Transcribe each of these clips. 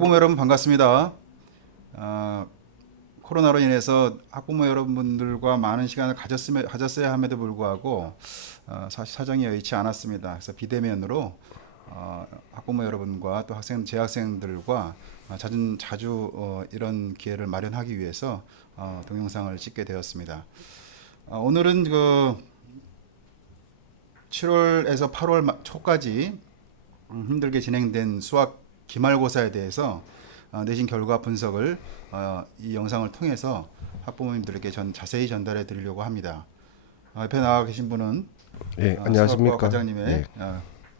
학부모 여러분 반갑습니다. 아, 코로나로 인해서 학부모 여러분들과 많은 시간을 가졌어야 함에도 불구하고 사실 사정이 여의치 않았습니다. 그래서 비대면으로 학부모 여러분과 또 재학생들과 자주 이런 기회를 마련하기 위해서 동영상을 찍게 되었습니다. 오늘은 그 7월에서 8월 초까지 힘들게 진행된 수학 기말고사에 대해서 내신 결과 분석을 이 영상을 통해서 학부모님들에게 자세히 전달해 드리려고 합니다. 옆에 나와 계신 분은 예, 수학과 안녕하십니까. 과장님의 네.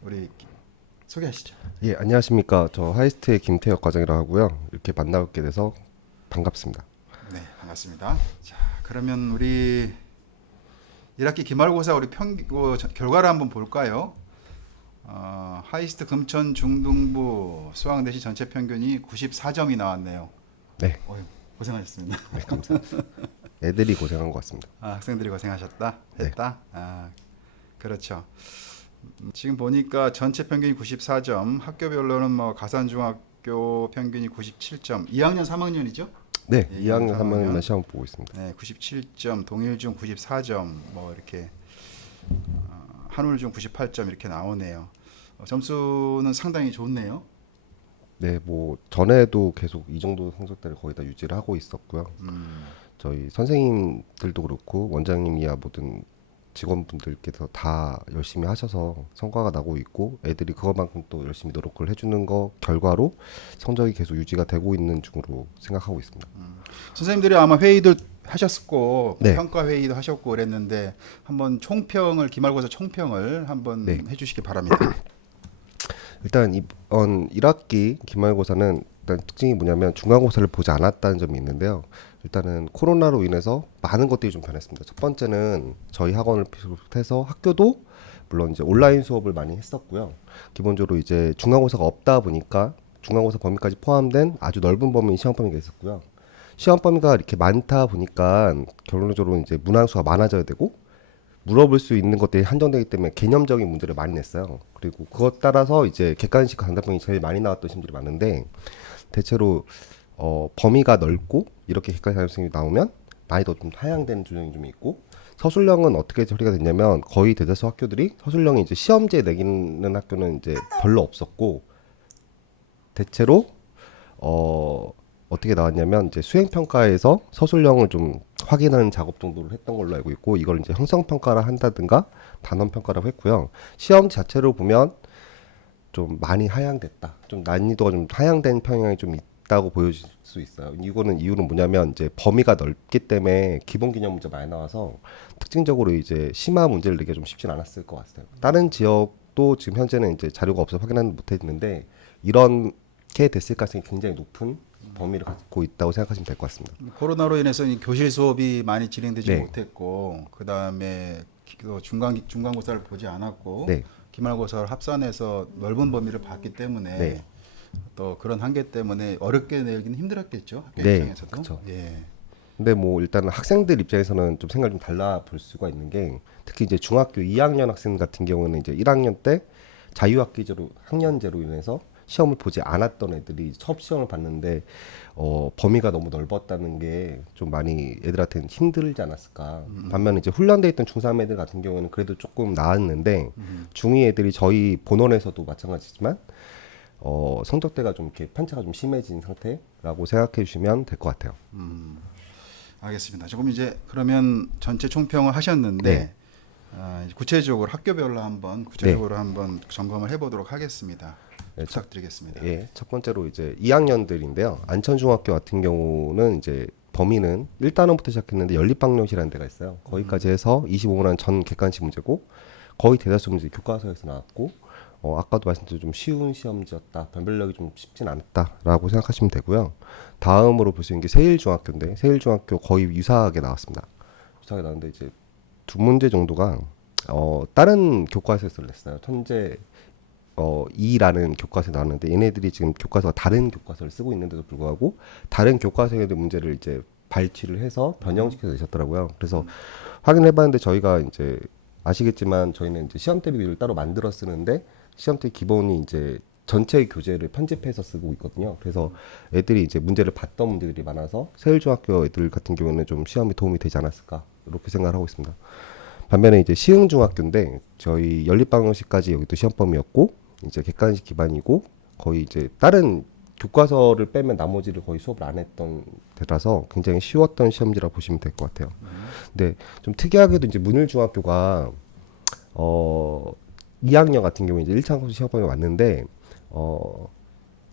우리 소개하시죠. 예, 안녕하십니까. 저 하이스트의 김태혁 과장이라고 하고요. 이렇게 만나뵙게 돼서 반갑습니다. 네, 반갑습니다. 자, 그러면 우리 1학기 기말고사 우리 결과를 한번 볼까요? 하이스트 금천 중등부 수학 내신 전체 평균이 94점이 나왔네요. 네, 고생하셨습니다. 네, 감사합니다. 애들이 고생한 것 같습니다. 학생들이 고생하셨다 네. 했다. 그렇죠. 지금 보니까 전체 평균이 94점, 학교별로는 뭐 가산중학교 평균이 97점, 2학년 3학년이죠? 네, 예, 2학년 3학년. 3학년만 시험 보고 있습니다. 네, 97점, 동일중 94점, 뭐 이렇게 한울중 98점 이렇게 나오네요. 점수는 상당히 좋네요. 네, 뭐 전에도 계속 이 정도 성적대를 거의 다 유지를 하고 있었고요. 저희 선생님들도 그렇고 원장님이야 모든 직원분들께서 다 열심히 하셔서 성과가 나고 있고 애들이 그것만큼 또 열심히 노력을 해주는 거 결과로 성적이 계속 유지가 되고 있는 중으로 생각하고 있습니다. 선생님들이 아마 회의도 하셨고 네. 평가 회의도 하셨고 그랬는데 한번 기말고사 총평을 한번 네. 해주시기 바랍니다. 일단 이번 1학기 기말고사는 일단 특징이 뭐냐면 중간고사를 보지 않았다는 점이 있는데요. 일단은 코로나로 인해서 많은 것들이 좀 변했습니다. 첫 번째는 저희 학원을 비롯해서 학교도 물론 이제 온라인 수업을 많이 했었고요. 기본적으로 이제 중간고사가 없다 보니까 중간고사 범위까지 포함된 아주 넓은 범위 시험 범위가 있었고요. 시험 범위가 이렇게 많다 보니까 결론적으로 이제 문항수가 많아져야 되고 물어볼 수 있는 것들이 한정되기 때문에 개념적인 문제를 많이 냈어요. 그리고 그것 따라서 이제 객관식과 단답형이 제일 많이 나왔던 시험들이 많은데 대체로 범위가 넓고 이렇게 객관식 단답형이 나오면 난이도 좀 하향되는 조정이 좀 있고 서술형은 어떻게 처리가 됐냐면 거의 대다수 학교들이 서술형이 이제 시험지에 내기는 학교는 이제 별로 없었고 대체로 어떻게 나왔냐면 이제 수행평가에서 서술형을 좀 확인하는 작업 정도를 했던 걸로 알고 있고 이걸 이제 형성평가를 한다든가 단원평가라고 했고요. 시험 자체로 보면 좀 많이 하향됐다. 좀 난이도가 좀 하향된 평향이 좀 있다고 보여질 수 있어요. 이유는 뭐냐면 이제 범위가 넓기 때문에 기본 개념 문제 많이 나와서 특징적으로 이제 심화 문제를 내기가 좀 쉽진 않았을 것 같아요. 다른 지역도 지금 현재는 이제 자료가 없어서 확인하지 못했는데 이렇게 됐을 가능성이 굉장히 높은 범위를 갖고 있다고 생각하시면 될 것 같습니다. 코로나로 인해서 이 교실 수업이 많이 진행되지 네. 못했고 그 다음에 중간고사를 보지 않았고 네. 기말고사를 합산해서 넓은 범위를 봤기 때문에 네. 또 그런 한계 때문에 어렵게 내기는 힘들었겠죠, 학교 네, 입장에서도. 그쵸. 예. 근데 뭐 일단 학생들 입장에서는 좀 생각이 좀 달라 볼 수가 있는 게 특히 이제 중학교 2학년 학생 같은 경우는 이제 1학년 때 자유학기제로 학년제로 인해서 시험을 보지 않았던 애들이 첫 시험을 봤는데 범위가 너무 넓었다는 게 좀 많이 애들한테는 힘들지 않았을까. 반면 이제 훈련돼 있던 중3 애들 같은 경우는 그래도 조금 나았는데 중2 애들이 저희 본원에서도 마찬가지지만 성적대가 좀 이렇게 편차가 좀 심해진 상태라고 생각해 주시면 될 것 같아요. 알겠습니다. 조금 이제 그러면 전체 총평을 하셨는데 네. 이제 구체적으로 학교별로 한번 한번 점검을 해보도록 하겠습니다. 네, 부탁드리겠습니다. 예, 첫 번째로 이제 2학년들인데요. 안천중학교 같은 경우는 이제 범위는 1단원부터 시작했는데 연립방정식이라는 데가 있어요. 거기까지 해서 25만 전 객관식 문제고 거의 대다수 문제 교과서에서 나왔고 아까도 말씀드린 좀 쉬운 시험지였다. 변별력이 좀 쉽진 않았다라고 생각하시면 되고요. 다음으로 볼 수 있는 게 세일중학교인데 세일중학교 거의 유사하게 나왔습니다. 유사하게 나왔는데 이제 두 문제 정도가 다른 교과서에서 냈어요. 천재 2라는 교과서에 나왔는데 얘네들이 지금 교과서가 다른 교과서를 쓰고 있는데도 불구하고 다른 교과서에 대한 문제를 이제 발췌를 해서 변형시켜서 내셨더라고요. 그래서 확인해봤는데 저희가 이제 아시겠지만 저희는 이제 시험 대비를 따로 만들어 쓰는데 시험 때 기본이 이제 전체 교재를 편집해서 쓰고 있거든요. 그래서 애들이 이제 문제를 봤던 문제들이 많아서 세일중학교 애들 같은 경우는 좀 시험이 도움이 되지 않았을까 이렇게 생각을 하고 있습니다. 반면에 이제 시흥중학교인데 저희 연립방정식까지 여기도 시험범위였고 이제 객관식 기반이고 거의 이제 다른 교과서를 빼면 나머지를 거의 수업을 안 했던 데라서 굉장히 쉬웠던 시험지라 보시면 될 것 같아요. 근데 좀 특이하게도 이제 문일중학교가 2학년 같은 경우에 이제 1차 시험범위 왔는데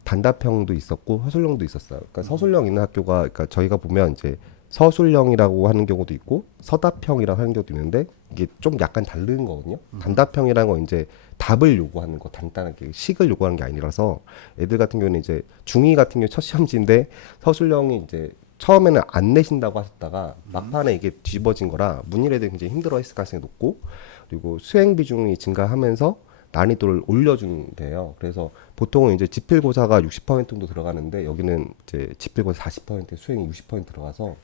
단답형도 있었고 서술형도 있었어요. 그러니까 서술형 있는 학교가 그러니까 저희가 보면 이제 서술형이라고 하는 경우도 있고 서답형이라고 하는 경우도 있는데 이게 좀 약간 다른 거거든요. 단답형이라는 건 이제 답을 요구하는 거 간단하게 식을 요구하는 게 아니라서 애들 같은 경우는 이제 중2 같은 경우 첫 시험지인데 서술형이 이제 처음에는 안 내신다고 하셨다가 막판에 이게 뒤집어진 거라 문일 애들이 굉장히 힘들어했을 가능성이 높고 그리고 수행 비중이 증가하면서 난이도를 올려준대요. 그래서 보통은 이제 지필고사가 60% 정도 들어가는데 여기는 이제 지필고사 40% 수행이 60% 들어가서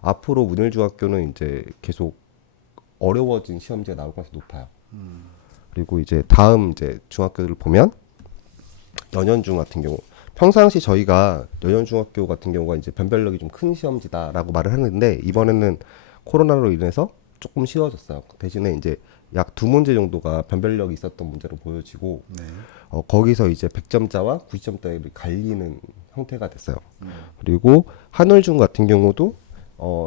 앞으로 문일중학교는 이제 계속 어려워진 시험지가 나올 가능성이 높아요. 그리고 이제 다음 이제 중학교를 보면 연현중 같은 경우 평상시 저희가 연현중학교 같은 경우가 이제 변별력이 좀 큰 시험지다라고 말을 하는데 이번에는 코로나로 인해서 조금 쉬워졌어요. 대신에 이제 약 2문제 정도가 변별력이 있었던 문제로 보여지고 네. 거기서 이제 100점자와 90점대를 갈리는 형태가 됐어요. 그리고 한울중 같은 경우도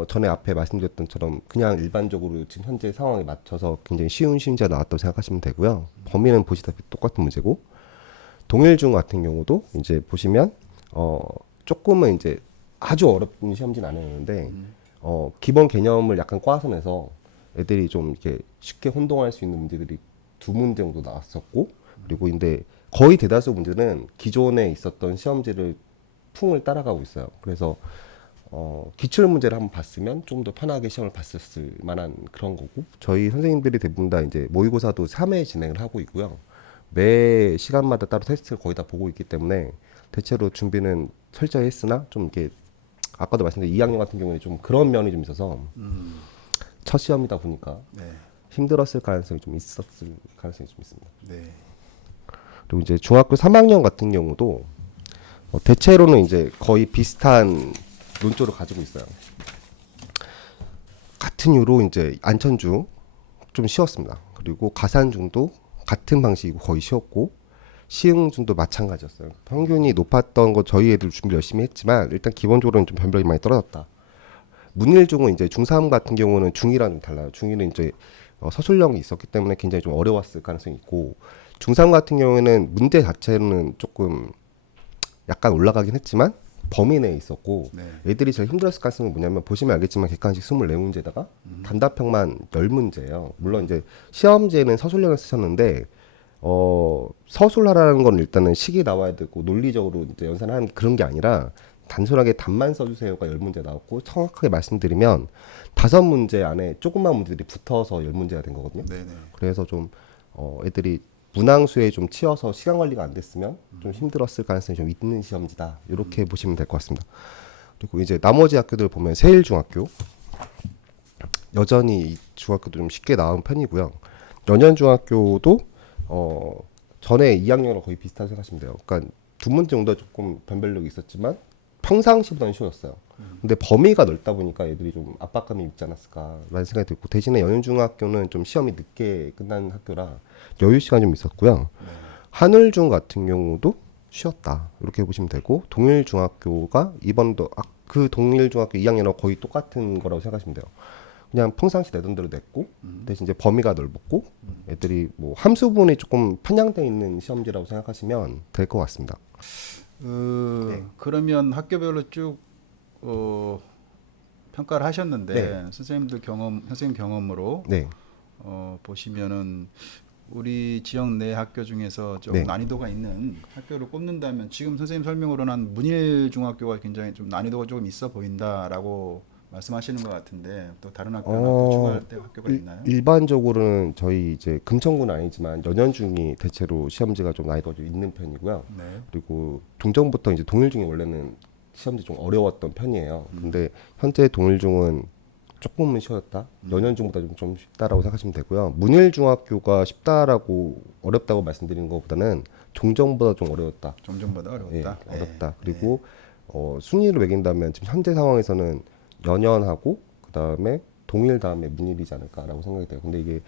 전에 앞에 말씀드렸던 처럼 그냥 일반적으로 지금 현재 상황에 맞춰서 굉장히 쉬운 시험지가 나왔다고 생각하시면 되고요. 범위는 보시다시피 똑같은 문제고 동일중 같은 경우도 이제 보시면 조금은 이제 아주 어렵은 시험지는 아니었는데 기본 개념을 약간 꽈서 애들이 좀 이렇게 쉽게 혼동할 수 있는 문제들이 2문제 정도 나왔었고 그리고 근데 거의 대다수 문제는 기존에 있었던 시험지를 풍을 따라가고 있어요. 그래서 기출 문제를 한번 봤으면 좀 더 편하게 시험을 봤을 만한 그런 거고 저희 선생님들이 대부분 다 이제 모의고사도 3회 진행을 하고 있고요. 매 시간마다 따로 테스트를 거의 다 보고 있기 때문에 대체로 준비는 철저히 했으나 좀 이렇게 아까도 말씀드린 2학년 같은 경우에 좀 그런 면이 좀 있어서 첫 시험이다 보니까 네. 힘들었을 가능성이 좀 있었을 가능성이 좀 있습니다. 네. 그리고 이제 중학교 3학년 같은 경우도 대체로는 이제 거의 비슷한 논조를 가지고 있어요. 같은 이유로 이제 안천중 좀 쉬웠습니다. 그리고 가산중도 같은 방식이고 거의 쉬웠고 시흥중도 마찬가지였어요. 평균이 높았던 거 저희 애들 준비 열심히 했지만 일단 기본적으로는 좀 변별이 많이 떨어졌다. 문일중은 이제 중3 같은 경우는 중2랑 좀 달라요. 중2는 이제 서술형이 있었기 때문에 굉장히 좀 어려웠을 가능성이 있고 중3 같은 경우에는 문제 자체는 조금 약간 올라가긴 했지만 범위 내에 있었고 네. 애들이 제일 힘들었을 가능성이 뭐냐면 보시면 알겠지만 객관식 24문제다가 단답형만 10문제예요. 물론 이제 시험지에는 서술형을 쓰셨는데 서술하라는 건 일단은 식이 나와야 되고 논리적으로 이제 연산을 하는 게 그런 게 아니라 단순하게 답만 써주세요가 10문제 나왔고 정확하게 말씀드리면 5문제 안에 조그만 문제들이 붙어서 10문제가 된 거거든요. 네네. 그래서 좀 애들이 문항수에 좀 치여서 시간 관리가 안 됐으면 좀 힘들었을 가능성이 좀 있는 시험지다. 이렇게 보시면 될 것 같습니다. 그리고 이제 나머지 학교들 보면 세일중학교 여전히 이 중학교도 좀 쉽게 나온 편이고요. 연현중학교도 전에 2학년과 거의 비슷하게 생각하시면 돼요. 그러니까 2문제 정도 조금 변별력이 있었지만 평상시보다는 쉬웠어요. 근데 범위가 넓다 보니까 애들이 좀 압박감이 있지 않았을까라는 생각이 들고 대신에 연현중학교는 좀 시험이 늦게 끝난 학교라 여유 시간이 좀 있었고요. 한울중 같은 경우도 쉬었다 이렇게 보시면 되고 동일중학교가 이번도 그 동일중학교 2학년하고 거의 똑같은 거라고 생각하시면 돼요. 그냥 평상시 내던 대로 냈고 대신 이제 범위가 넓었고 애들이 뭐 함수분이 조금 편향돼 있는 시험지라고 생각하시면 될 것 같습니다. 네. 그러면 학교별로 쭉 평가를 하셨는데 네. 선생님 경험으로 네. 보시면은 우리 지역 내 학교 중에서 좀 네. 난이도가 있는 학교를 꼽는다면 지금 선생님 설명으로는 문일중학교가 굉장히 좀 난이도가 조금 있어 보인다라고 말씀하시는 것 같은데 또 다른 학교는 또 추가할 때 학교가 있나요? 일반적으로는 저희 이제 금천구는 아니지만 연현중이 대체로 시험지가 좀 난이도가 좀 있는 편이고요. 네. 그리고 동정부터 이제 동일중이 원래는 시험지 좀 어려웠던 편이에요. 근데 현재 동일중은 조금은 쉬웠다. 연현중보다 좀 쉽다라고 생각하시면 되고요. 문일중학교가 쉽다라고 어렵다고 말씀드리는 것보다는 종점보다 좀 어려웠다. 점점보다 예, 어렵다. 어렵다. 그리고 순위를 매긴다면 지금 현재 상황에서는 연현하고 그 다음에 동일 다음에 문일이지 않을까라고 생각이 돼요. 근데 이게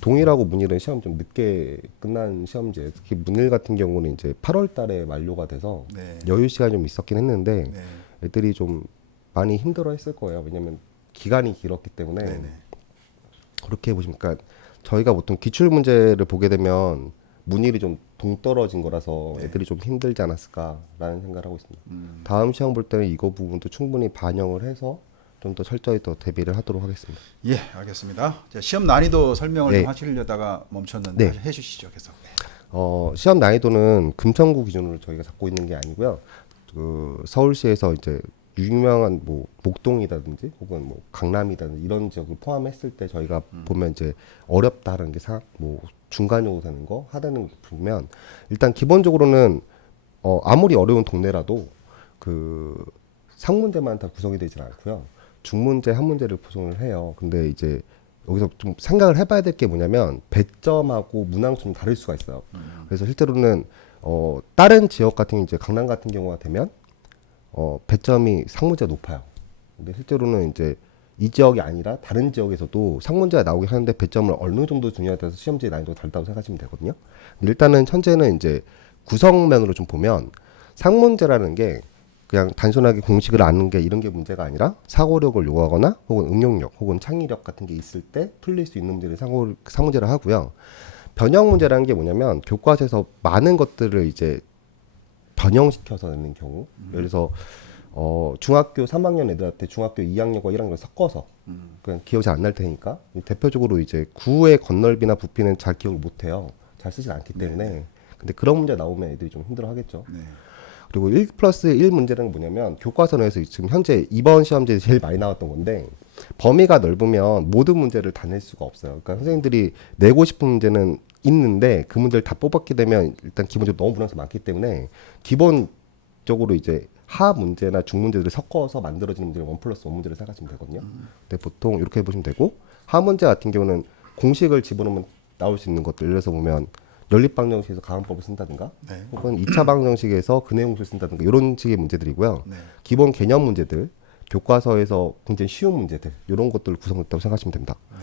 동일하고 문일은 시험 좀 늦게 끝난 시험지예요. 특히 문일 같은 경우는 이제 8월 달에 만료가 돼서 네. 여유 시간이 좀 있었긴 했는데 네. 애들이 좀 많이 힘들어했을 거예요. 왜냐면 기간이 길었기 때문에. 네네. 그렇게 보시니까 저희가 보통 기출 문제를 보게 되면 문일이 좀 동떨어진 거라서 네. 애들이 좀 힘들지 않았을까라는 생각을 하고 있습니다. 음. 다음 시험 볼 때는 이거 부분도 충분히 반영을 해서 좀 더 철저히 더 대비를 하도록 하겠습니다. 예, 알겠습니다. 자, 시험 난이도 설명을 네. 좀 하시려다가 멈췄는데 네. 해주시죠, 계속. 시험 난이도는 금천구 기준으로 저희가 잡고 있는 게 아니고요. 그 서울시에서 이제 유명한 뭐 목동이라든지 혹은 뭐 강남이라든지 이런 지역을 포함했을 때 저희가 보면 이제 어렵다는 게 뭐 중간요소 되는 거 하다는 거 보면 일단 기본적으로는 아무리 어려운 동네라도 그 상문제만 다 구성이 되질 않고요. 중문제, 한문제를 구성을 해요. 근데 이제 여기서 좀 생각을 해봐야 될 게 뭐냐면 배점하고 문항 좀 다를 수가 있어요. 그래서 실제로는 다른 지역 같은 이제 강남 같은 경우가 되면 배점이 상문제가 높아요. 근데 실제로는 이제 이 지역이 아니라 다른 지역에서도 상문제가 나오긴 하는데 배점을 어느 정도 중요하다고 해서 시험지의 난이도가 다르다고 생각하시면 되거든요. 근데 일단은 현재는 이제 구성면으로 좀 보면 상문제라는 게 그냥 단순하게 공식을 아는 게 이런 게 문제가 아니라 사고력을 요구하거나 혹은 응용력 혹은 창의력 같은 게 있을 때 풀릴 수 있는 문제를 상문제를 하고요. 변형 문제라는 게 뭐냐면 교과서에서 많은 것들을 이제 변형시켜서 내는 경우 예를 들어서 중학교 3학년 애들한테 중학교 2학년과 1학년을 섞어서 그냥 기억이 잘 안 날 테니까 대표적으로 이제 구의 건널비나 부피는 잘 기억을 못해요. 잘 쓰진 않기 때문에. 근데 그런 문제 나오면 애들이 좀 힘들어하겠죠. 네. 그리고 1+1 문제는 뭐냐면 교과서 내에서 지금 현재 이번 시험지에 제일 많이 나왔던 건데 범위가 넓으면 모든 문제를 다 낼 수가 없어요. 그러니까 선생님들이 내고 싶은 문제는 있는데 그 문제를 다 뽑았게 되면 일단 기본적으로 너무 문항수 많기 때문에 기본적으로 이제 하 문제나 중 문제들을 섞어서 만들어지는 문제를 1+1 문제를 생각하시면 되거든요. 근데 보통 이렇게 보시면 되고 하 문제 같은 경우는 공식을 집어넣으면 나올 수 있는 것들 예를 들어서 보면 연립방정식에서 가항법을 쓴다든가 네. 혹은 2차 방정식에서 근해공수를 쓴다든가 이런 식의 문제들이고요. 네. 기본 개념 문제들, 교과서에서 굉장히 쉬운 문제들 이런 것들을 구성했다고 생각하시면 됩니다. 네.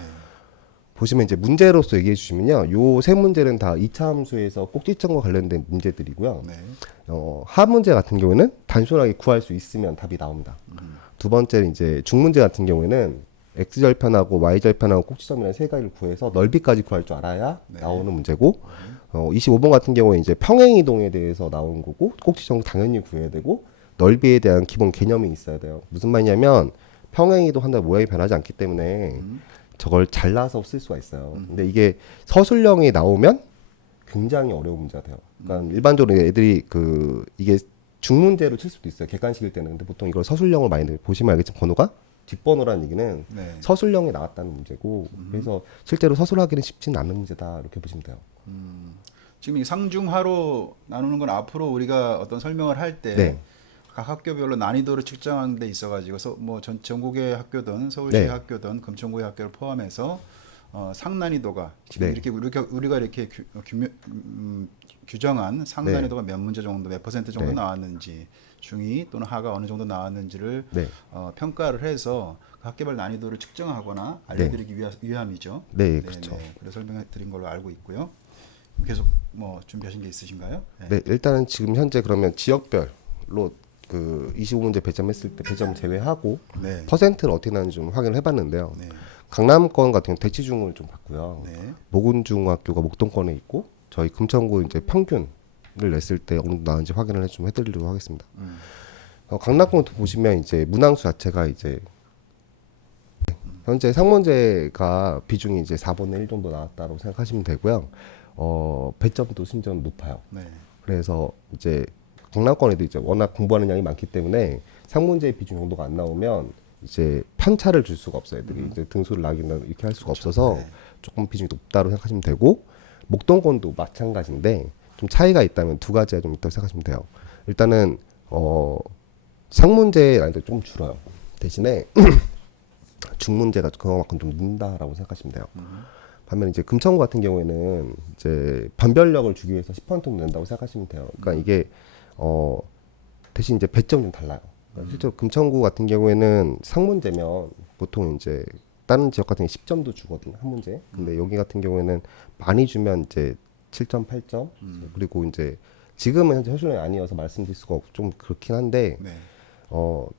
보시면 이제 문제로서 얘기해 주시면요. 요 세 문제는 다 2차 함수에서 꼭지점과 관련된 문제들이고요. 네. 하 문제 같은 경우에는 단순하게 구할 수 있으면 답이 나옵니다. 두 번째는 이제 중 문제 같은 경우에는 x절편하고 y절편하고 꼭지점이라는 세 가지를 구해서 넓이까지 구할 줄 알아야 네. 나오는 문제고 25번 같은 경우에 이제 평행이동에 대해서 나온 거고 꼭지점 당연히 구해야 되고 넓이에 대한 기본 개념이 있어야 돼요. 무슨 말이냐면 평행이동 한다 모양이 변하지 않기 때문에 저걸 잘라서 쓸 수가 있어요. 근데 이게 서술형이 나오면 굉장히 어려운 문제가 돼요. 그러니까 일반적으로 애들이 이게 중문제로 칠 수도 있어요. 객관식일 때는. 근데 보통 이걸 서술형을 많이 보시면 알겠지만 번호가 뒷번호라는 얘기는 네. 서술형이 나왔다는 문제고 그래서 실제로 서술하기는 쉽지는 않은 문제다 이렇게 보시면 돼요. 지금 이 상중하로 나누는 건 앞으로 우리가 어떤 설명을 할 때 네. 각 학교별로 난이도를 측정하는 데 있어가지고 뭐 전국의 학교든 서울시 네. 학교든 금천구의 학교를 포함해서 상난이도가 지금 네. 이렇게 우리가 이렇게 규정한 상난이도가 몇 문제 정도, 몇 퍼센트 정도 네. 나왔는지 중위 또는 하가 어느 정도 나왔는지를 네. 평가를 해서 그 학교별 난이도를 측정하거나 알려드리기 위함이죠. 네, 그렇죠. 그래서 설명해드린 걸로 알고 있고요. 계속 뭐 준비하신 게 있으신가요? 네, 일단은 지금 현재 그러면 지역별로 25문제 배점했을 때 배점 제외하고 네. 퍼센트를 어떻게 나는지 좀 확인을 해봤는데요. 네. 강남권 같은 경우 대치중을 좀 봤고요. 네. 모군중학교가 목동권에 있고 저희 금천구 이제 평균을 냈을 때 어느 정도 나는지 확인을 좀 해드리도록 하겠습니다. 강남권 보시면 이제 문항수 자체가 이제 현재 상문제가 비중이 이제 4분의 1 정도 나왔다고 생각하시면 되고요. 배점도 심지어 높아요. 네. 그래서 이제 강남권에도 이제 워낙 공부하는 양이 많기 때문에 상문제의 비중 정도가 안 나오면 이제 편차를 줄 수가 없어요. 애들이 이제 등수를 나기나 이렇게 할 수가 없어서 네. 조금 비중이 높다고 생각하시면 되고 목동권도 마찬가지인데 좀 차이가 있다면 두 가지가 좀 있다고 생각하시면 돼요. 일단은 상문제의 난이도 좀 줄어요. 대신에 중문제가 그거만큼 좀 늦는다라고 생각하시면 돼요. 반면 이제 금천구 같은 경우에는 이제 변별력을 주기 위해서 10% 정도 낸다고 생각하시면 돼요. 그러니까 이게 대신 이제 배점이 좀 달라요. 그러니까 실제로 금천구 같은 경우에는 상문제면 보통 이제 다른 지역 같은 경우 10점도 주거든요, 한 문제. 근데 여기 같은 경우에는 많이 주면 이제 7점, 8점. 그리고 이제 지금은 현재 서술형이 아니어서 말씀드릴 수가 없고 좀 그렇긴 한데 네.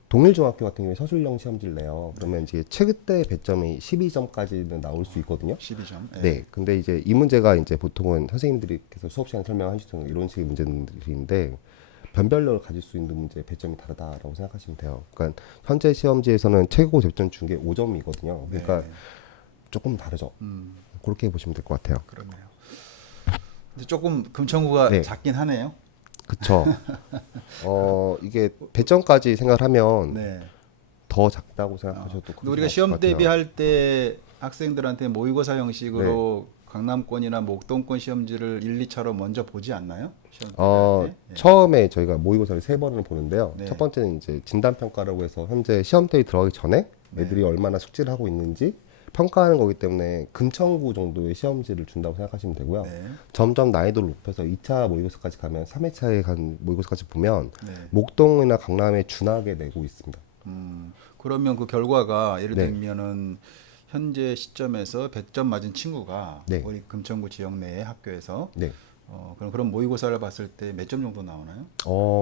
동일중학교 같은 경우에 서술형 시험지를 내요. 그러면 이제 최대 배점이 12점까지는 나올 수 있거든요. 12점. 네. 근데 이제 이 문제가 이제 보통은 선생님들께서 수업 시간에 설명하시는 이런 식의 문제들인데 변별력을 가질 수 있는 문제의 배점이 다르다라고 생각하시면 돼요. 그러니까 현재 시험지에서는 최고 배점 준 게 5점이거든요. 그러니까 네. 조금 다르죠. 그렇게 보시면 될 것 같아요. 그렇네요. 근데 조금 금천구가 네. 작긴 하네요. 그쵸. 이게 배점까지 생각하면 네. 더 작다고 생각하셔도 근데 그렇게 우리가 나을 시험 것 같아요. 대비할 때 학생들한테 모의고사 형식으로 강남권이나 목동권 시험지를 1, 2차로 먼저 보지 않나요? 시험 대비할 때? 예. 처음에 저희가 모의고사를 3번을 보는데요. 네. 첫 번째는 이제 진단평가라고 해서 현재 시험대에 들어가기 전에 애들이 얼마나 숙지를 하고 있는지 평가하는 거기 때문에 금천구 정도의 시험지를 준다고 생각하시면 되고요. 네. 점점 난이도를 높여서 2차 모의고사까지 가면 3회차에 간 모의고사까지 보면 네. 목동이나 강남에 준하게 내고 있습니다. 그러면 그 결과가 예를 네. 들면은 현재 시점에서 100점 맞은 친구가 네. 우리 금천구 지역 내의 학교에서 네. 그럼 그런 모의고사를 봤을 때 몇 점 정도 나오나요?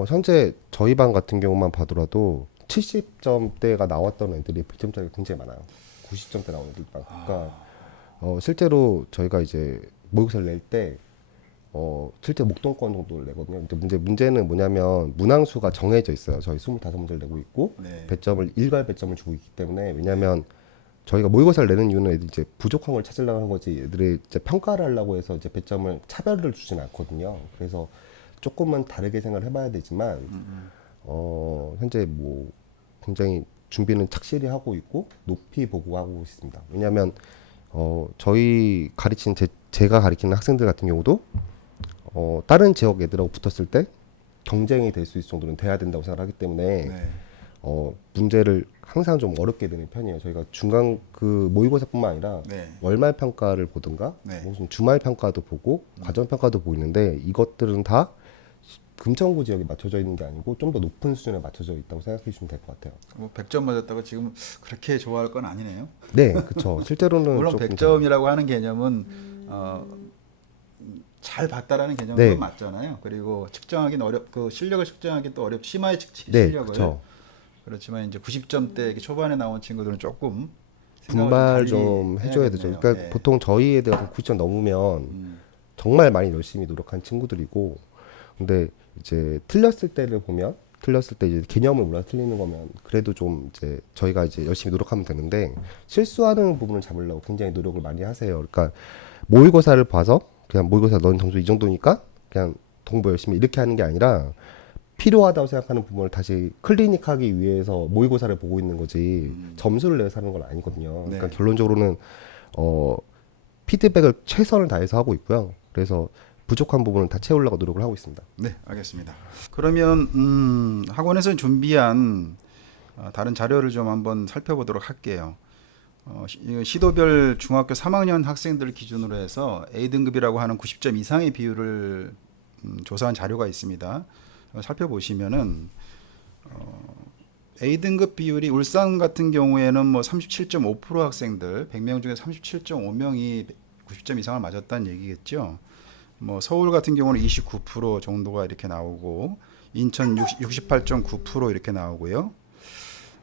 현재 저희 반 같은 경우만 봐더라도 70점대가 나왔던 애들이 100점짜리가 굉장히 많아요. 90점대 나오는 애들 많고. 그러니까 실제로 저희가 이제 모의고사를 낼 때 실제 목동권 정도를 내거든요. 근데 문제는 뭐냐면 문항수가 정해져 있어요. 저희 25문제를 내고 있고 네. 배점을 일괄 배점을 주고 있기 때문에 왜냐하면 저희가 모의고사를 내는 이유는 애들이 이제 부족한 걸 찾으려고 하는 거지 애들이 이제 평가를 하려고 해서 이제 배점을 차별을 주진 않거든요. 그래서 조금은 다르게 생각을 해봐야 되지만 현재 뭐 굉장히 준비는 착실히 하고 있고 높이 보고 하고 있습니다. 왜냐하면 저희 가르친 제가 가르치는 학생들 같은 경우도 다른 지역 애들하고 붙었을 때 경쟁이 될 수 있을 정도는 돼야 된다고 생각하기 때문에 네. 문제를 항상 좀 어렵게 되는 편이에요. 저희가 중간 그 모의고사뿐만 아니라 네. 월말 평가를 보든가 네. 무슨 주말 평가도 보고 과정 평가도 보고 있는데 이것들은 다 금천구 지역에 맞춰져 있는 게 아니고 좀 더 높은 수준에 맞춰져 있다고 생각해 주시면 될 것 같아요. 뭐 100점 맞았다고 지금 그렇게 좋아할 건 아니네요. 네, 그렇죠. 실제로는 물론 조금 100점이라고 하는 개념은 잘 봤다라는 개념은 네. 맞잖아요. 그리고 그 실력을 측정하기 또 심화의 네, 실력을 그렇죠. 그렇지만 이제 90점대 초반에 나온 친구들은 조금 분발 생각을 좀 해줘야 되죠. 해야겠네요. 그러니까 네. 보통 저희 애들 같은 90점 넘으면 정말 많이 열심히 노력한 친구들이고, 근데 이제 틀렸을 때를 보면 틀렸을 때 이제 개념을 몰라 틀리는 거면 그래도 좀 이제 저희가 이제 열심히 노력하면 되는데 실수하는 부분을 잡으려고 굉장히 노력을 많이 하세요. 그러니까 모의고사를 봐서 그냥 모의고사 넌 점수 이 정도니까 그냥 공부 열심히 이렇게 하는 게 아니라 필요하다고 생각하는 부분을 다시 클리닉하기 위해서 모의고사를 보고 있는 거지 점수를 내서 하는 건 아니거든요. 그러니까 네. 결론적으로는 피드백을 최선을 다해서 하고 있고요. 그래서 부족한 부분을 다 채우려고 노력을 하고 있습니다. 네, 알겠습니다. 그러면 학원에서 준비한 다른 자료를 좀 한번 살펴보도록 할게요. 이 시도별 중학교 3학년 학생들 기준으로 해서 A등급이라고 하는 90점 이상의 비율을 조사한 자료가 있습니다. 살펴보시면은 A등급 비율이 울산 같은 경우에는 뭐 37.5% 학생들 100명 중에 37.5명이 90점 이상을 맞았다는 얘기겠죠. 뭐 서울 같은 경우는 29% 정도가 이렇게 나오고 인천 68.9% 이렇게 나오고요.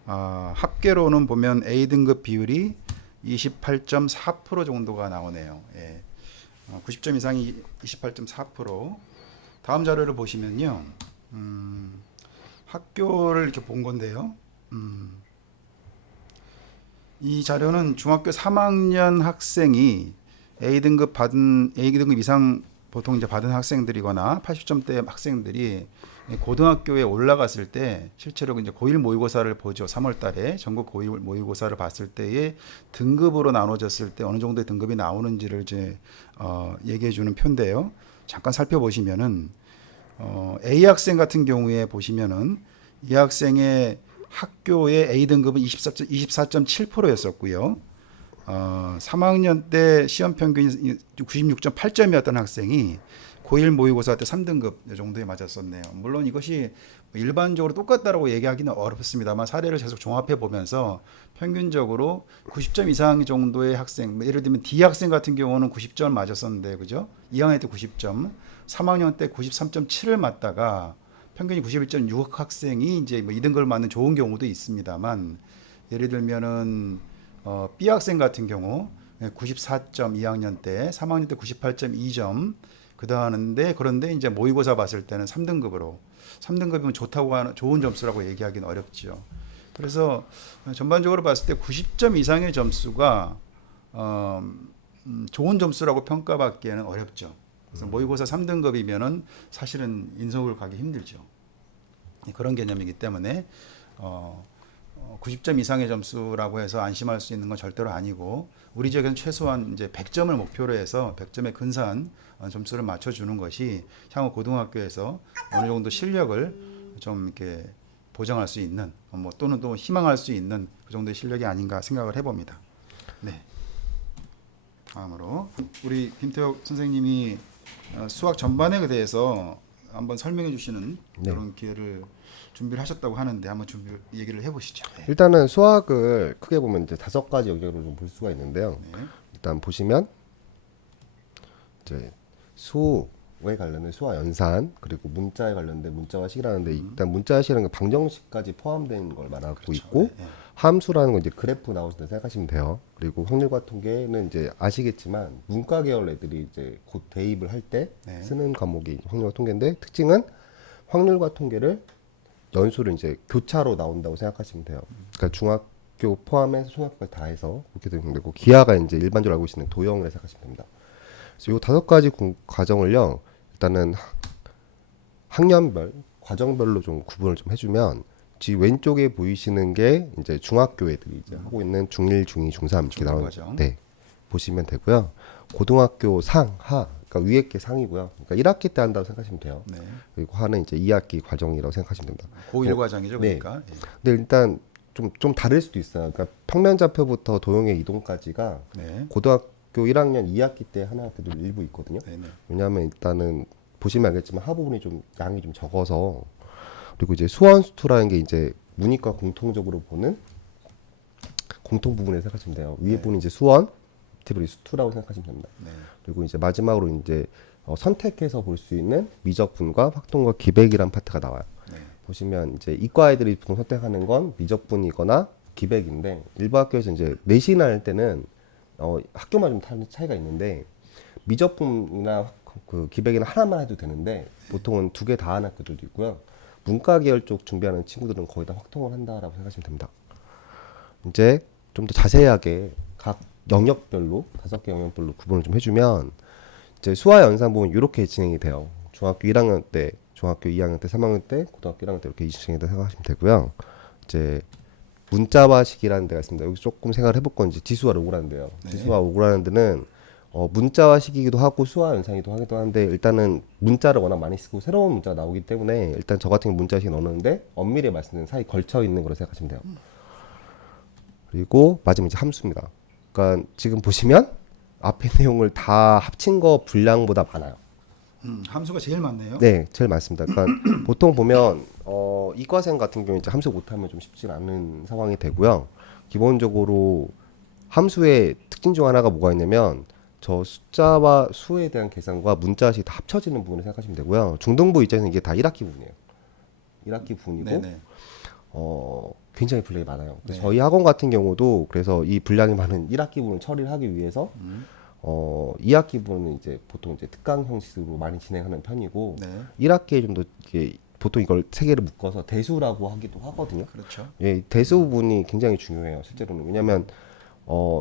합계로는 보면 A등급 비율이 28.4% 정도가 나오네요. 예. 90점 이상이 28.4%. 다음 자료를 보시면요. 학교를 이렇게 본 건데요. 이 자료는 중학교 3학년 학생이 A등급 이상 보통 이제 받은 학생들이거나 80점대 학생들이 고등학교에 올라갔을 때 실제로 이제 고1 모의고사를 보죠. 3월 달에 전국 고1 모의고사를 봤을 때의 등급으로 나눠졌을 때 어느 정도의 등급이 나오는지를 이제 얘기해 주는 표인데요. 잠깐 살펴보시면은 A 학생 같은 경우에 보시면은 이 학생의 학교의 A 등급은 24.7%였었고요. 3학년 때 시험 평균이 96.8점이었던 학생이 고1 모의고사 때 3등급 정도에 맞았었네요. 물론 이것이 일반적으로 똑같다라고 얘기하기는 어렵습니다만 사례를 계속 종합해 보면서 평균적으로 90점 이상 정도의 학생, 뭐 예를 들면 D 학생 같은 경우는 90점 맞았었는데, 그죠? 2학년 때 90점, 3학년 때 93.7을 맞다가 평균이 91.6 학생이 이제 뭐 2등급을 맞는 좋은 경우도 있습니다만, 예를 들면은 B 학생 같은 경우 94점 2학년 때, 3학년 때 98.2점 그런데 이제 모의고사 봤을 때는 3등급이면 좋다고 하는 좋은 점수라고 얘기하기는 어렵죠. 그래서 전반적으로 봤을 때 90점 이상의 점수가 좋은 점수라고 평가받기에는 어렵죠. 그래서 모의고사 3등급이면은 사실은 인서울 가기 힘들죠. 그런 개념이기 때문에 90점 이상의 점수라고 해서 안심할 수 있는 건 절대로 아니고, 우리 지역에는 최소한 이제 100점을 목표로 해서 100점에 근사한 점수를 맞춰주는 것이 향후 고등학교에서 어느 정도 실력을 좀 이렇게 보장할 수 있는, 뭐 또는 또 희망할 수 있는 그 정도의 실력이 아닌가 생각을 해봅니다. 네. 다음으로 우리 김태혁 선생님이 수학 전반에 대해서 한번 설명해 주시는 네. 그런 기회를 준비를 하셨다고 하는데 한번 얘기를 해보시죠. 네. 일단은 수학을 크게 보면 이제 5가지 영역으로 좀 볼 수가 있는데요. 네. 일단 보시면 이제 수에 관련된 수와 연산, 그리고 문자에 관련된 문자와 식이라는데, 일단 문자와 식이라는 건 방정식까지 포함된 걸 말하고 그렇죠. 있고, 네. 함수라는 건 이제 그래프 나오실 때 생각하시면 돼요. 그리고 확률과 통계는 이제 아시겠지만 문과 계열 애들이 이제 곧 대입을 할 때 네. 쓰는 과목이 확률과 통계인데, 특징은 확률과 통계를 연수를 이제 교차로 나온다고 생각하시면 돼요. 그러니까 중학교 포함해서 초등학교까지 다 해서 그렇게 되면 되고, 기하가 이제 일반적으로 알고 계시는 도형이라 생각하시면 됩니다. 그래서 이 5가지 과정을요, 일단은 학년별, 과정별로 좀 구분을 좀 해주면, 지금 왼쪽에 보이시는 게 이제 중학교 애들이 이제 하고 있는 중1, 중2, 중3 이렇게 나오는, 과정. 네, 보시면 되고요. 고등학교 상, 하, 그러니까 위에 게 상이고요. 그러니까 1학기 때 한다고 생각하시면 돼요. 네. 그리고 하는 이제 2학기 과정이라고 생각하시면 됩니다. 고1 과정이죠, 네. 그러니까. 예. 근데 일단 좀 다를 수도 있어요. 그러니까 평면좌표부터 도형의 이동까지가 네. 고등학교 1학년 2학기 때 하는 학교들 일부 있거든요. 네. 네. 왜냐하면 일단은 보시면 알겠지만 하 부분이 좀 양이 좀 적어서, 그리고 이제 수원수투라는 게 이제 문이과 공통적으로 보는 공통 부분에 생각하시면 돼요. 위에 네. 부분이 이제 수원, 밑에 부분이 수투라고 생각하시면 됩니다. 네. 그리고 이제 마지막으로 이제 선택해서 볼 수 있는 미적분과 확동과 기백이란 파트가 나와요. 네. 보시면 이제 이과 애들이 보통 선택하는 건 미적분이거나 기백인데, 일부 학교에서 이제 내신할 때는 학교마다 좀 차이가 있는데, 미적분이나 그 기백이나 하나만 해도 되는데 보통은 2개 다 하는 학교들도 있고요. 문과 계열 쪽 준비하는 친구들은 거의 다 확통을 한다라고 생각하시면 됩니다. 이제 좀 더 자세하게 각 영역별로 5개 영역별로 구분을 좀 해주면, 이제 수화 연산 부분 이렇게 진행이 돼요. 중학교 1학년 때, 중학교 2학년 때, 3학년 때, 고등학교 1학년 때 이렇게 진행이 된다고 생각하시면 되고요. 이제 문자화식이라는 데가 있습니다. 여기 조금 생각을 해볼 건 이제 지수와 로그라는데요. 네. 지수와 로그라는 데는 문자화식이기도 하고 수화 연산이기도 하기도 한데, 일단은 문자를 워낙 많이 쓰고 새로운 문자가 나오기 때문에 일단 저 같은 경우 문자식 넣는데 엄밀히 말씀드리면 사이 걸쳐 있는 거로 생각하시면 돼요. 그리고 마지막 이제 함수입니다. 그러니까 지금 보시면 앞에 내용을 다 합친 거 분량보다 많아요. 함수가 제일 많네요. 네, 제일 많습니다. 그러니까 보통 보면 이과생 같은 경우 이제 함수 못하면 좀 쉽지 않은 상황이 되고요. 기본적으로 함수의 특징 중 하나가 뭐가 있냐면, 저 숫자와 수에 대한 계산과 문자식 다 합쳐지는 부분을 생각하시면 되고요. 중등부 입장에서는 이게 다 1학기 부분이에요. 1학기 부분이고, 네네. 굉장히 분량이 많아요. 네. 저희 학원 같은 경우도 그래서 이 분량이 많은 1학기 부분을 처리를 하기 위해서 2학기 부분은 이제 보통 이제 특강 형식으로 많이 진행하는 편이고, 네. 1학기에 좀 더 이게 보통 이걸 3개를 묶어서 대수라고 하기도 하거든요. 그렇죠. 예, 대수 부분이 굉장히 중요해요, 실제로는. 왜냐하면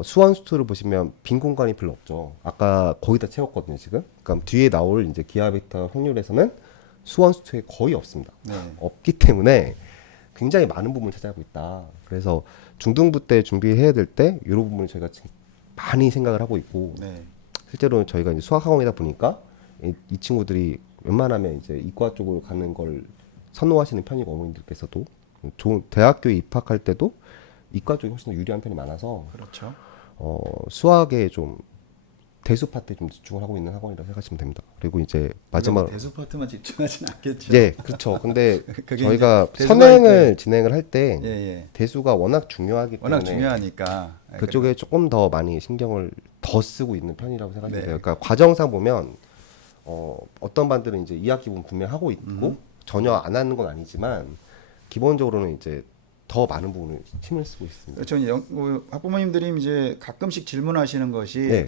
수완수투를 보시면 빈 공간이 별로 없죠. 아까 거의 다 채웠거든요, 지금. 그러니까 뒤에 나올 이제 기하 벡터 확률에서는 수완수투에 거의 없습니다. 네. 없기 때문에 굉장히 많은 부분을 차지하고 있다. 그래서 중등부 때 준비해야 될 때 이런 부분을 저희가 지금 많이 생각을 하고 있고, 네. 실제로 저희가 이제 수학학원이다 보니까 이 친구들이 웬만하면 이제 이과 쪽으로 가는 걸 선호하시는 편이고, 어머님들께서도. 좋은 대학교에 입학할 때도 이과 쪽이 훨씬 더 유리한 편이 많아서 그렇죠. 수학에 좀 대수 파트에 좀 집중을 하고 있는 학원이라고 생각하시면 됩니다. 그리고 이제 마지막 마지막 대수 파트만 집중하진 않겠죠. 예, 그렇죠. 근데 그게 저희가 이제 대수가 선행을 진행을 할 때 예, 예. 대수가 워낙 중요하기 워낙 때문에 중요하니까 그쪽에 조금 더 많이 신경을 더 쓰고 있는 편이라고 생각해요. 네. 그러니까 과정상 보면 어떤 반들은 이제 2학기 부분 분명하고 있고 전혀 안 하는 건 아니지만 기본적으로는 이제 더 많은 부분을 힘을 쓰고 있습니다. 그렇죠. 학부모님들이 이제 가끔씩 질문하시는 것이 네.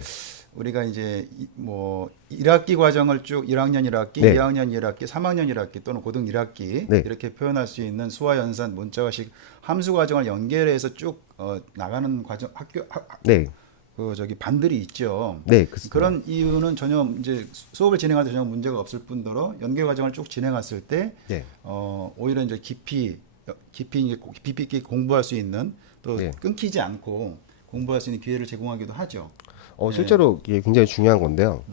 우리가 이제 뭐 1학기 과정을 쭉 1학년 1학기, 네. 2학년 1학기, 3학년 1학기 또는 고등 1학기 네. 이렇게 표현할 수 있는 수화 연산 문자화식 함수 과정을 연결해서 쭉 나가는 과정 네, 그 저기 반들이 있죠. 네, 그렇습니다. 그런 이유는 전혀 이제 수업을 진행할 때 전혀 문제가 없을 뿐더러 연계 과정을 쭉 진행했을 때 네, 오히려 이제 깊이 있게 공부할 수 있는 또 네. 끊기지 않고 공부할 수 있는 기회를 제공하기도 하죠. 실제로 이게 굉장히 중요한 건데요.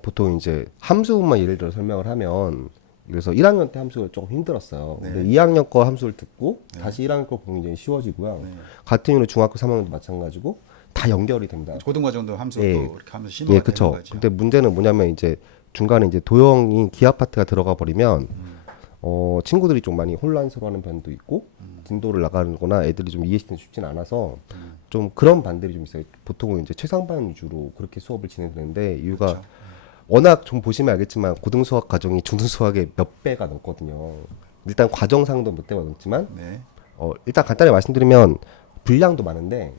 보통 이제 함수만 예를 들어 설명을 하면 그래서 1학년 때 함수가 조금 힘들었어요. 네. 근데 2학년 거 함수를 듣고 다시 1학년 거 보면 이제 쉬워지고요. 네. 같은 이유로 중학교 3학년도 마찬가지고 다 연결이 됩니다. 고등 과정도 함수도 예. 이렇게 하면서 심화가 예, 되는 그렇죠. 거죠. 근데 문제는 뭐냐면 이제 중간에 이제 도형인 기하 파트가 들어가 버리면 친구들이 좀 많이 혼란스러워하는 편도 있고 진도를 나가거나 애들이 좀 이해시키기 쉽지는 않아서 좀 그런 반들이 좀 있어요. 보통은 이제 최상반 위주로 그렇게 수업을 진행되는데 이유가 그렇죠. 워낙 좀 보시면 알겠지만 고등 수학 과정이 중등 수학의 몇 배가 넘거든요. 일단 과정상도 몇 배가 넘지만 네. 일단 간단히 말씀드리면 분량도 많은데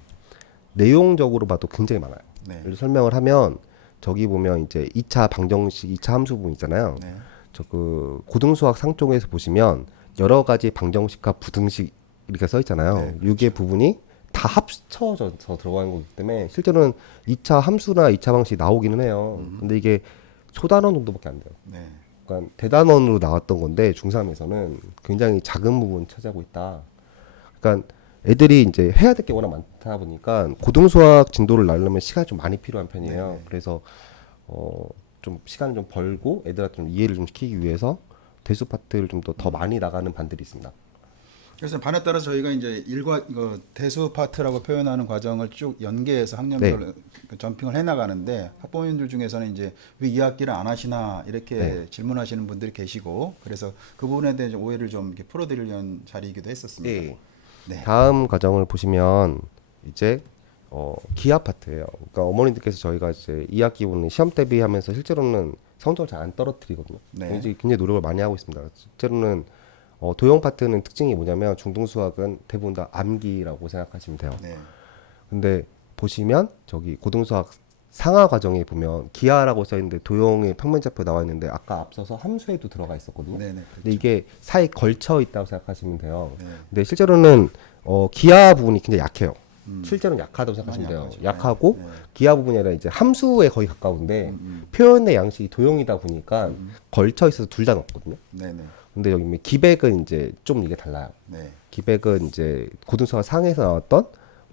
내용적으로 봐도 굉장히 많아요. 네. 예를 들어 설명을 하면 저기 보면 이제 2차 방정식, 2차 함수 부분 있잖아요. 네. 저 그 고등 수학 상종에서 보시면 여러 가지 방정식과 부등식 이렇게 써 있잖아요. 네, 이게 부분이 다 합쳐져서 들어가는 거기 때문에 실제로는 2차 함수나 2차 방식이 나오기는 해요. 근데 이게 소단원 정도밖에 안 돼요. 네. 그러니까 대단원으로 나왔던 건데 중3에서는 굉장히 작은 부분 차지하고 있다. 그러니까 애들이 이제 해야 될 게 워낙 많다 보니까 고등 수학 진도를 나려면 시간이 좀 많이 필요한 편이에요. 네. 그래서 좀 시간을 좀 벌고 애들한테 좀 이해를 좀 시키기 위해서 대수 파트를 좀 더 많이 나가는 반들이 있습니다. 그래서 반에 따라서 저희가 이제 이거 대수 파트라고 표현하는 과정을 쭉 연계해서 네. 학년별로 점핑을 해 나가는데 학부모님들 중에서는 이제 왜 2학기를 안 하시나 이렇게 네. 질문하시는 분들이 계시고 그래서 그 부분에 대한 오해를 좀 이렇게 풀어드리려는 자리이기도 했었습니다. 예. 네. 다음 과정을 보시면 이제 기하 파트예요. 그러니까 어머님들께서 저희가 이제 2학기 부는 시험 대비하면서 실제로는 성적을 잘 안 떨어뜨리거든요. 네. 이제 굉장히 노력을 많이 하고 있습니다. 실제로는 도형 파트는 특징이 뭐냐면 중등 수학은 대부분 다 암기라고 생각하시면 돼요. 네. 근데 보시면 저기 고등 수학 상하 과정에 보면 기하라고 써 있는데 도형의 평면좌표 나와 있는데 아까 앞서서 함수에도 들어가 있었거든요. 네, 네. 근데 이게 사이에 걸쳐 있다고 생각하시면 돼요. 네. 근데 실제로는 기하 부분이 굉장히 약해요. 실제로는 약하다고 생각하시면 많이 돼요. 약하죠. 약하고 네. 네. 기하 부분이 아니라 이제 함수에 거의 가까운데 표현의 양식이 도형이다 보니까 걸쳐 있어서 둘 다 넣었거든요. 네, 네. 근데 여기 기백은 이제 좀 이게 달라요. 네. 기백은 이제 고등수학 상에서 나왔던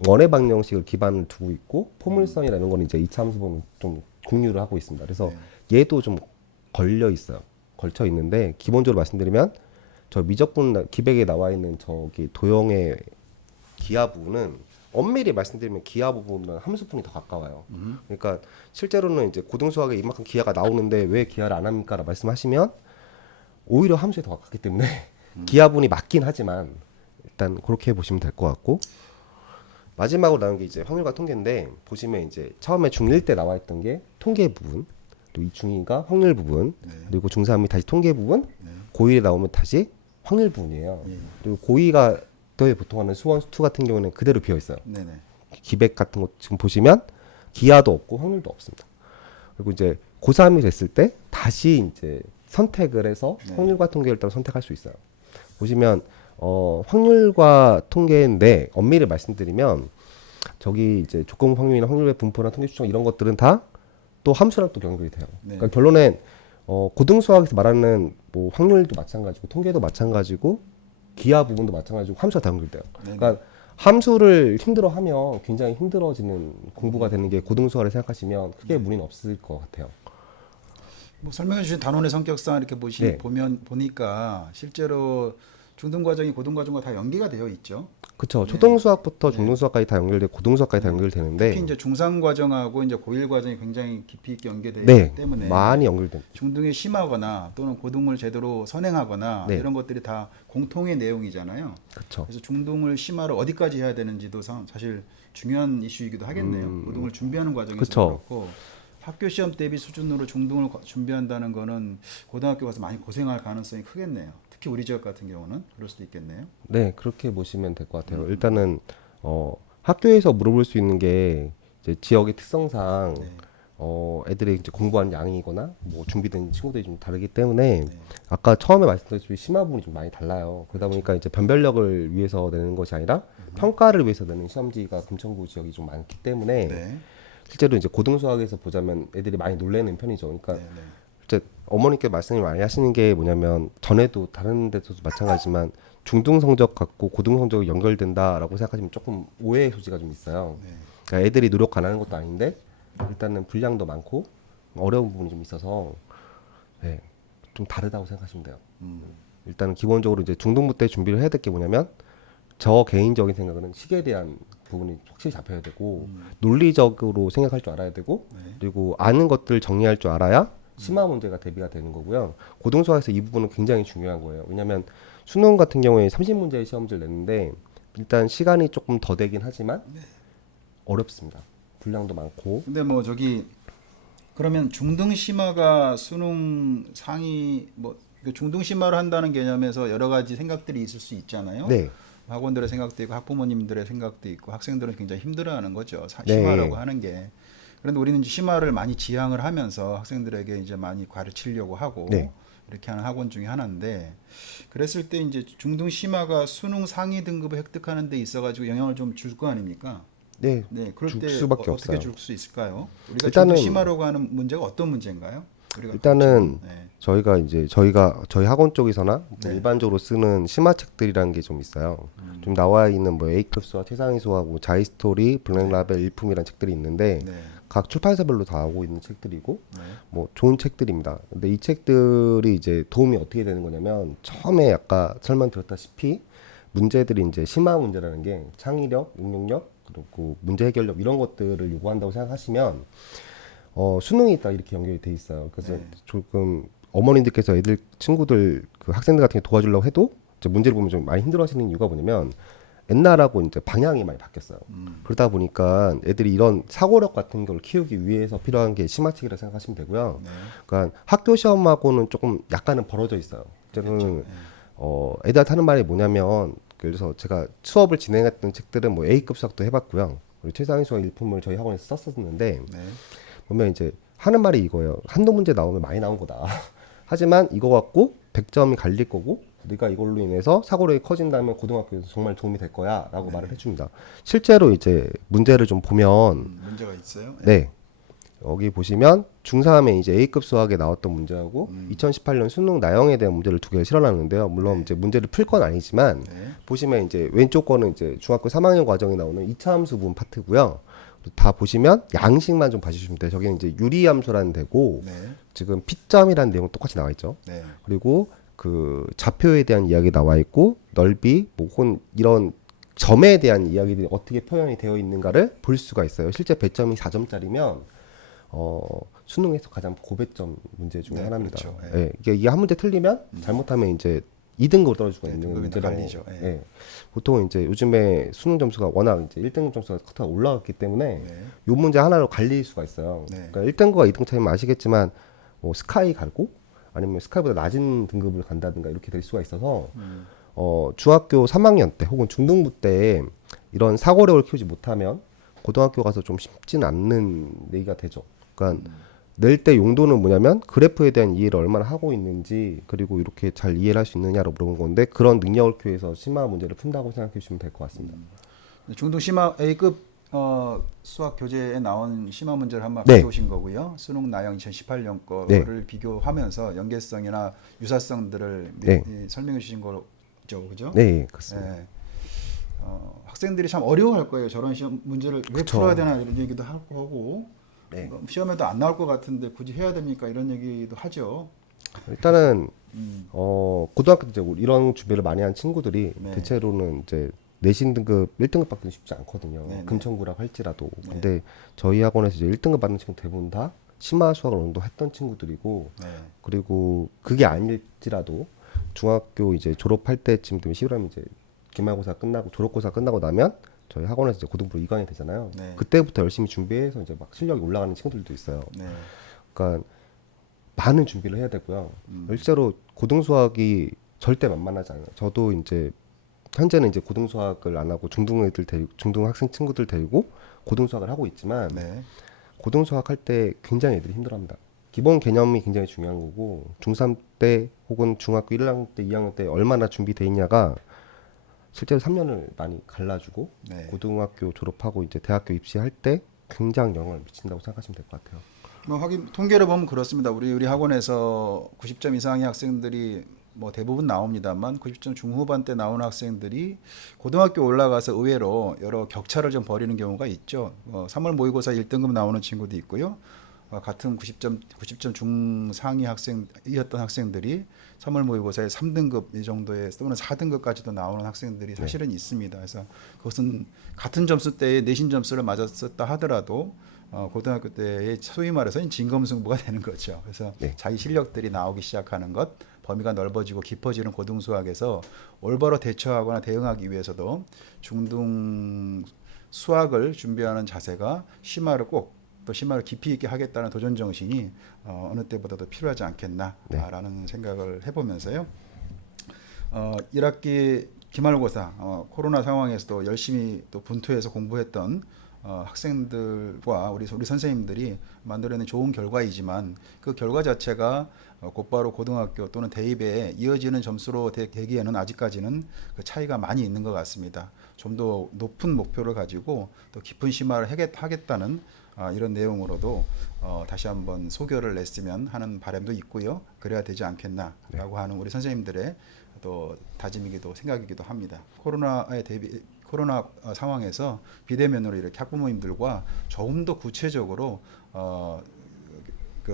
원의 방정식을 기반을 두고 있고 포물선이라는 건 이제 이차 함수 보면 좀 공유를 하고 있습니다. 그래서 얘도 좀 걸려 있어요. 걸쳐 있는데 기본적으로 말씀드리면 저 미적분 기백에 나와 있는 저기 도형의 기하 부분은 엄밀히 말씀드리면 기하 부분은 함수분이 더 가까워요. 그러니까 실제로는 이제 고등수학에 이만큼 기하가 나오는데 왜 기하를 안 합니까? 라고 말씀하시면 오히려 함수에 더 가깝기 때문에 기하분이 맞긴 하지만 일단 그렇게 보시면 될 것 같고 마지막으로 나온 게 이제 확률과 통계인데 보시면 이제 처음에 중1 때 나와 있던 게 통계 부분 또 중2가 확률 부분 그리고 중3이 다시 통계 부분 고1에 나오면 다시 확률 부분이에요. 그리고 고2가 또 보통 하는 수원 수투 같은 경우는 그대로 비어 있어요. 네, 네. 기백 같은 거 지금 보시면 기하도 없고 확률도 없습니다. 그리고 이제 고3이 됐을 때 다시 이제 선택을 해서 확률과 통계를 따로 선택할 수 있어요. 보시면 확률과 통계인데 엄밀히 말씀드리면 저기 이제 조건 확률이나 확률의 분포나 통계 추정 이런 것들은 다 또 함수랑 또 연결이 돼요. 네. 그러니까 결론엔 고등 수학에서 말하는 뭐 확률도 마찬가지고 통계도 마찬가지고 기하 부분도 마찬가지고 함수가 다 연결돼요. 네. 그러니까 함수를 힘들어하면 굉장히 힘들어지는 공부가 되는 게 고등 수학을 생각하시면 크게 무리는 없을 것 같아요. 뭐 설명해 주신 단원의 성격상 이렇게 네. 보니까 실제로 중등 과정이 고등 과정과 다 연계가 되어 있죠. 그쵸. 네. 초등 수학부터 네. 중등 수학까지 다 연결되고 고등 수학까지 다 특히 연결되는데 이제 중상 과정하고 이제 고1 과정이 굉장히 깊이 있게 연계되어 네, 있기 때문에 많이 연결된. 중등에 심하거나 또는 고등을 제대로 선행하거나 네. 이런 것들이 다 공통의 내용이잖아요. 그쵸. 그래서 중등을 심화를 어디까지 해야 되는지도 사실 중요한 이슈이기도 하겠네요. 고등을 준비하는 과정에서 그쵸. 그렇고 학교 시험 대비 수준으로 중등을 준비한다는 거는 고등학교 가서 많이 고생할 가능성이 크겠네요. 특히 우리 지역 같은 경우는 그럴 수도 있겠네요. 네, 그렇게 보시면 될 것 같아요. 일단은 학교에서 물어볼 수 있는 게 이제 지역의 특성상 네. 애들이 이제 공부하는 양이거나 뭐 준비된 친구들이 좀 다르기 때문에 네. 아까 처음에 말씀드렸듯이 심화 부분이 좀 많이 달라요. 그러다 보니까 이제 변별력을 위해서 내는 것이 아니라 평가를 위해서 내는 시험지가 금천구 지역이 좀 많기 때문에 네. 실제로 이제 고등 수학에서 보자면 애들이 많이 놀래는 편이죠. 그러니까 네. 네. 이제 어머니께 말씀을 많이 하시는 게 뭐냐면 전에도 다른 데서도 마찬가지지만 중등 성적 갖고 고등 성적이 연결된다라고 생각하시면 조금 오해의 소지가 좀 있어요. 네. 그러니까 애들이 노력 안 하는 것도 아닌데 일단은 분량도 많고 어려운 부분이 좀 있어서 네, 좀 다르다고 생각하시면 돼요. 일단은 기본적으로 이제 중등부 때 준비를 해야 될 게 뭐냐면 저 개인적인 생각은 식에 대한 부분이 확실히 잡혀야 되고 논리적으로 생각할 줄 알아야 되고 네. 그리고 아는 것들 정리할 줄 알아야 심화 문제가 대비가 되는 거고요. 고등수학에서 이 부분은 굉장히 중요한 거예요. 왜냐하면 수능 같은 경우에 30문제의 시험지를 냈는데 일단 시간이 조금 더 되긴 하지만 어렵습니다. 분량도 많고. 근데 뭐 저기 그러면 중등 심화가 수능 상위 뭐 중등 심화를 한다는 개념에서 여러 가지 생각들이 있을 수 있잖아요. 네. 학원들의 생각도 있고 학부모님들의 생각도 있고 학생들은 굉장히 힘들어하는 거죠. 네. 심화라고 하는 게. 그런데 우리는 이제 심화를 많이 지향을 하면서 학생들에게 이제 많이 가르치려고 하고 네. 이렇게 하는 학원 중에 하나인데 그랬을 때 이제 중등 심화가 수능 상위 등급을 획득하는 데 있어가지고 영향을 좀 줄 거 아닙니까? 네. 네, 그럴 줄 때 수밖에 어떻게 없어요. 줄 수 있을까요? 우리가 일단은- 중등 심화라고 하는 문제가 어떤 문제인가요? 우리가 일단은 네. 저희가 저희 학원 쪽에서나 뭐 네. 일반적으로 쓰는 심화책들이라는 게 좀 있어요. 좀 나와 있는 뭐 A급 수학, 최상위 수학, 뭐 자이스토리, 블랙라벨, 일품이라는 책들이 있는데 네. 각 출판사별로 다 하고 있는 책들이고 네. 뭐 좋은 책들입니다. 근데 이 책들이 이제 도움이 어떻게 되는 거냐면 처음에 아까 설명드렸다시피 문제들이 이제 심화 문제라는 게 창의력, 응용력, 그리고 문제 해결력 이런 것들을 요구한다고 생각하시면 수능이 딱 이렇게 연결이 돼 있어요. 그래서 네. 조금 어머님들께서 애들 친구들 그 학생들 같은 게 도와주려고 해도 이제 문제를 보면 좀 많이 힘들어하시는 이유가 뭐냐면 옛날하고 이제 방향이 많이 바뀌었어요. 그러다 보니까 애들이 이런 사고력 같은 걸 키우기 위해서 필요한 게 심화책이라 생각하시면 되고요. 네. 그러니까 학교 시험하고는 조금 약간은 벌어져 있어요. 저는 그렇죠. 애들한테 하는 말이 뭐냐면 그래서 제가 수업을 진행했던 책들은 뭐 A급 수학도 해봤고요. 그리고 최상위 수학 일품을 저희 학원에서 썼었는데 네. 보면 이제 하는 말이 이거예요. 한두 문제 나오면 많이 나온 거다. 하지만 이거 갖고 100점이 갈릴 거고 네가 이걸로 인해서 사고력이 커진다면 고등학교에서 정말 도움이 될 거야 라고 말을 해줍니다. 실제로 이제 문제를 좀 보면 문제가 있어요. 네 여기 보시면 중3에 이제 A급 수학에 나왔던 문제하고 2018년 수능 나형에 대한 문제를 두 개를 실어놨는데요. 물론 이제 문제를 풀 건 아니지만 네. 보시면 이제 왼쪽 거는 이제 중학교 3학년 과정에 나오는 2차 함수 부분 파트고요. 다 보시면 양식만 좀 봐주시면 돼요. 저기는 이제 유리함수라는 데고 네. 지금 지금 P점이라는 내용 똑같이 나와 있죠. 네. 그리고 그 좌표에 대한 이야기 나와 있고 넓이, 뭐 혹은 이런 점에 대한 이야기들이 어떻게 표현이 되어 있는가를 볼 수가 있어요. 실제 배점이 4점짜리면 수능에서 가장 고배점 문제 중에 네, 하나입니다. 그렇죠. 예. 예, 이게 한 문제 틀리면 잘못하면 이제 2등급으로 떨어질 수가 네, 있는 등급이 더 문제라고. 갈리죠. 예. 예. 보통 이제 요즘에 수능 점수가 워낙 이제 1등급 점수가 커트가 올라갔기 때문에 네. 요 문제 하나로 갈릴 수가 있어요. 네. 그러니까 1등급과 2등 차이면 아시겠지만 뭐 스카이 가고 아니면 스카이보다 낮은 등급을 간다든가 이렇게 될 수가 있어서 중학교 3학년 때 혹은 중등부 때 이런 사고력을 키우지 못하면 고등학교 가서 좀 쉽진 않는 얘기가 되죠. 그러니까 낼 때 용도는 뭐냐면 그래프에 대한 이해를 얼마나 하고 있는지 그리고 이렇게 잘 이해를 할 수 있느냐로 물어본 건데 그런 능력을 키워서 심화 문제를 푼다고 생각해 주시면 될 것 같습니다. 중등 심화 A급 수학 교재에 나온 심화 문제를 한번 네. 비교하신 거고요. 수능 나형 2018년 거를 비교하면서 연계성이나 유사성들을 네. 설명해 주신 거죠, 그죠? 네, 그렇습니다. 네. 학생들이 참 어려워할 거예요. 저런 시험 문제를 왜 그쵸. 풀어야 되나 이런 얘기도 하고 네. 시험에도 안 나올 것 같은데 굳이 해야 됩니까 이런 얘기도 하죠. 일단은 고등학교 때 이제 이런 준비를 많이 한 친구들이 네. 대체로는 이제 내신 등급 1등급 받기는 쉽지 않거든요. 네, 네. 금천구라고 할지라도. 네. 근데 저희 학원에서 이제 1등급 받는 친구 대부분 다 심화 수학을 어느 정도 했던 친구들이고, 네. 그리고 그게 아닐지라도 중학교 이제 졸업할 때쯤 되면 11월이면 이제 기말고사 끝나고 졸업고사 끝나고 나면 저희 학원에서 이제 고등부로 이관이 되잖아요. 네. 그때부터 열심히 준비해서 이제 막 실력이 올라가는 친구들도 있어요. 네. 그러니까 많은 준비를 해야 되고요. 음. 실제로 고등수학이 절대 만만하지 않아요. 저도 이제 현재는 이제 고등수학을 안 하고 중등 학생 친구들 데리고 고등수학을 하고 있지만 네. 고등수학 할 때 굉장히 애들이 힘들어합니다. 기본 개념이 굉장히 중요한 거고 중3 때 혹은 중학교 1학년 때 2학년 때 얼마나 준비돼 있냐가 실제로 3년을 많이 갈라주고 네. 고등학교 졸업하고 이제 대학교 입시할 때 굉장히 영향을 미친다고 생각하시면 될 것 같아요. 뭐 확인 통계를 보면 그렇습니다. 우리 학원에서 90점 이상의 학생들이 뭐 대부분 나옵니다만 90점 중후반대 나오는 학생들이 고등학교 올라가서 의외로 여러 격차를 좀 벌이는 경우가 있죠. 3월 모의고사 1등급 나오는 친구도 있고요. 같은 90점 중상위 학생이었던 학생들이 3월 모의고사에 3등급 이 정도의 또는 4등급까지도 나오는 학생들이 사실은 있습니다. 그래서 그것은 같은 점수대의 내신 점수를 맞았었다 하더라도 고등학교 때의 소위 말해서 진검승부가 되는 거죠. 그래서 네. 자기 실력들이 나오기 시작하는 것, 범위가 넓어지고 깊어지는 고등수학에서 올바로 대처하거나 대응하기 위해서도 중등 수학을 준비하는 자세가 심화를 꼭 또 심화를 깊이 있게 하겠다는 도전 정신이 어느 때보다도 필요하지 않겠나라는 생각을 해보면서요. 1학기 기말고사 코로나 상황에서도 열심히 또 분투해서 공부했던 학생들과 우리 선생님들이 만들어낸 좋은 결과이지만 그 결과 자체가 곧바로 고등학교 또는 대입에 이어지는 점수로 되기에는 아직까지는 그 차이가 많이 있는 것 같습니다. 좀 더 높은 목표를 가지고 또 깊은 심화를 하겠다는 이런 내용으로도 다시 한번 소결을 냈으면 하는 바람도 있고요. 그래야 되지 않겠나라고 하는 우리 선생님들의 또 다짐이기도 생각이기도 합니다. 코로나 상황에서 비대면으로 이렇게 학부모님들과 조금 더 구체적으로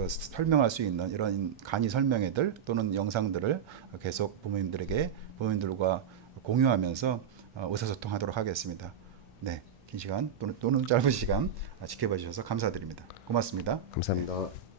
설명할 수 있는 이런 강의 설명회들 또는 영상들을 계속 부모님들과 공유하면서 의사소통하도록 하겠습니다. 네, 긴 시간 또는 짧은 시간 지켜봐 주셔서 감사드립니다. 고맙습니다. 감사합니다.